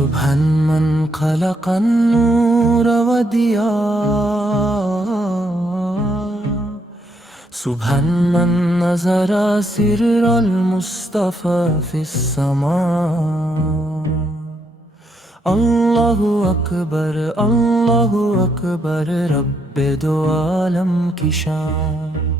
سبحان من خلق النور والضياء سبحان من نظر سر المصطفى في السماء اللہ اکبر رب دو عالم کی شان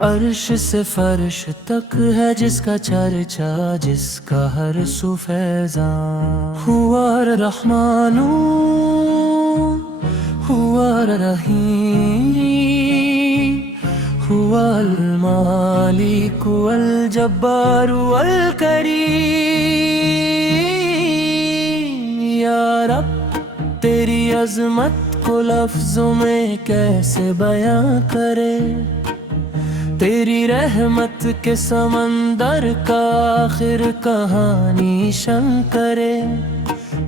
عرش سے فرش تک ہے جس کا چرچا جس کا ہر سو فیضان ہوا الرحمن ہوا الرحیم ہوا المالک والجبار والکریم یا رب تیری عظمت کو لفظوں میں کیسے بیاں کرے تیری رحمت کے سمندر کا آخر کہانی شن کرے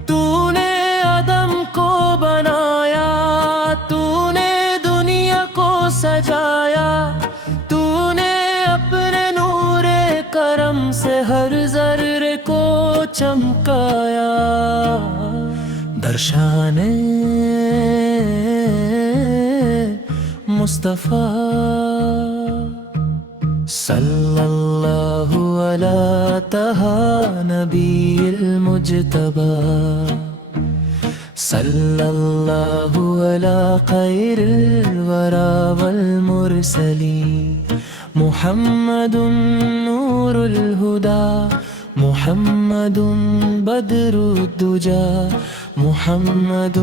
تو نے عدم کو بنایا تو نے دنیا کو سجایا تو نے اپنے نور کرم سے ہر ذرے کو چمکایا درشان مصطفیٰ صلی اللہ علی طہ نبی المجتبی صلی اللہ علی خیر الورى والمرسلین محمد نور الہدی محمد بدر الدجى محمد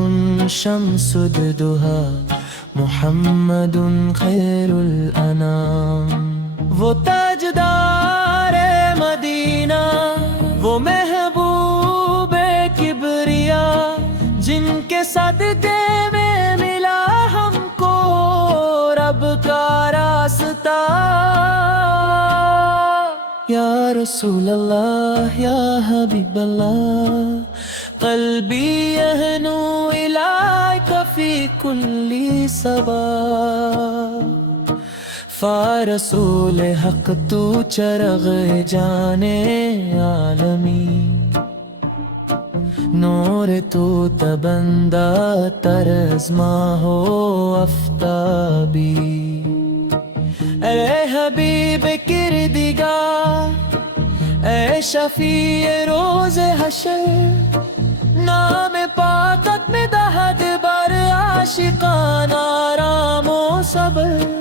شمس الضحى محمد خیر الانام وہ تاجدار مدینہ وہ محبوب کبریا جن کے صدقے میں ملا ہم کو رب کا راستہ یا رسول اللہ یا حبیب اللہ قلبی یہنو الیک فی کل صباح فارسول حق تو چرغ جانے عالمی نور تو تبندہ ترزما ہو افتابی اے حبیب کردگار اے شفیع روز حشر نام پاکت میں دہد بر عاشقان آرام و صبر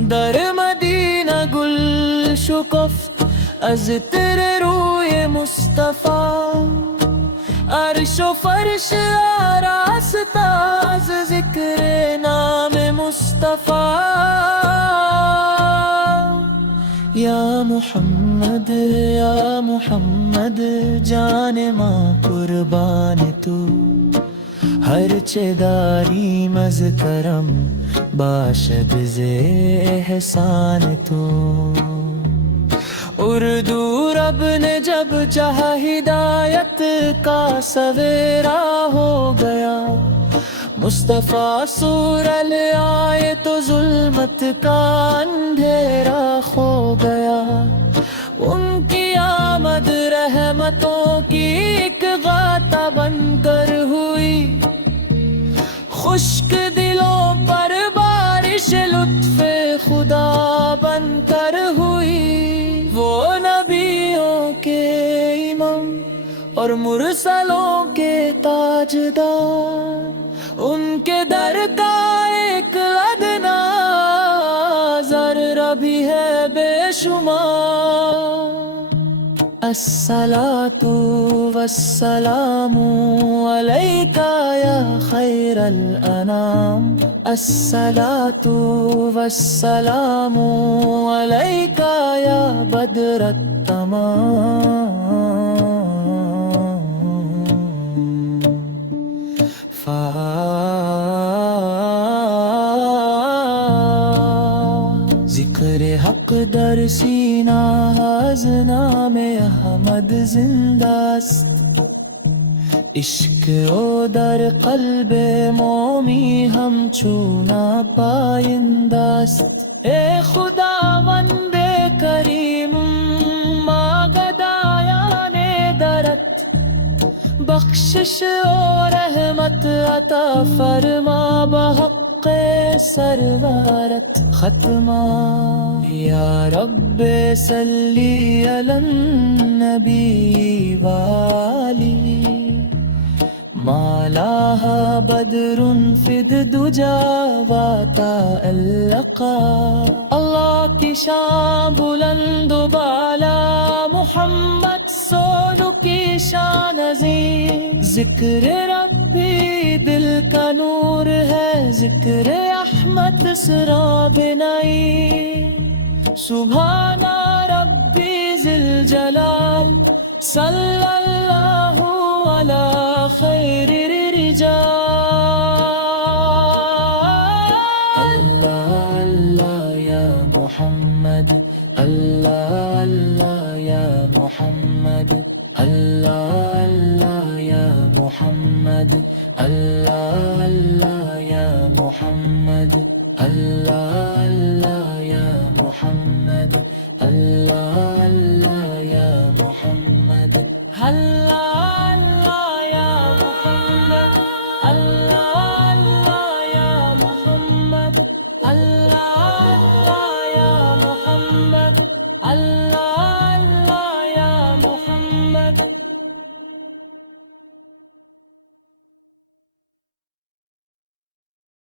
در مدینہ گل شکفت از تیرے روی مصطفیٰ عرش و فرش آراستہ از ذکر نام مصطفیٰ یا محمد جان ماں قربان تو ہر چداری مز کرم باشد زے احسان تو اردو رب نے جب چاہا ہدایت کا سویرا ہو گیا مصطفیٰ سورل آئے تو ظلمت کا اندھیرا کھو گیا ان کی آمد رحمتوں کی ایک غاطہ بن کر ہوئی خشک دلوں پر بارش لطف خدا بن کر ہوئی وہ نبیوں کے امام اور مرسلوں کے تاجدار ان کے در کا ایک ادنا ذرہ بھی ہے بے شمار الصلاۃ والسلام علیک یا خیر الانام الصلاۃ والسلام علیک یا بدر التمام ذکر حق در سینہ نام احمد زندہ است عشق او در قلب مومی ہم چونا پائندہ است اے خداوند کریم ما گدایان درت بخشش و رحمت عطا فرما بحق سرورت ختمہ یا رب صلی علی النبی والی ما لاها بدر في الدجى وتألقا اللہ کی شان بلند و بالا محمد سولو کی شان عظیم ذکر ربی دل کا نور ہے ذکر احمد اسرا بنائی سبحان ربی ذی الجلال صلی اللہ علی خیر الرجال اللہ اللہ یا محمد اللہ اللہ یا محمد اللہ اللہ یا محمد اللہ اللہ یا محمد اللہ اللہ یا محمد اللہ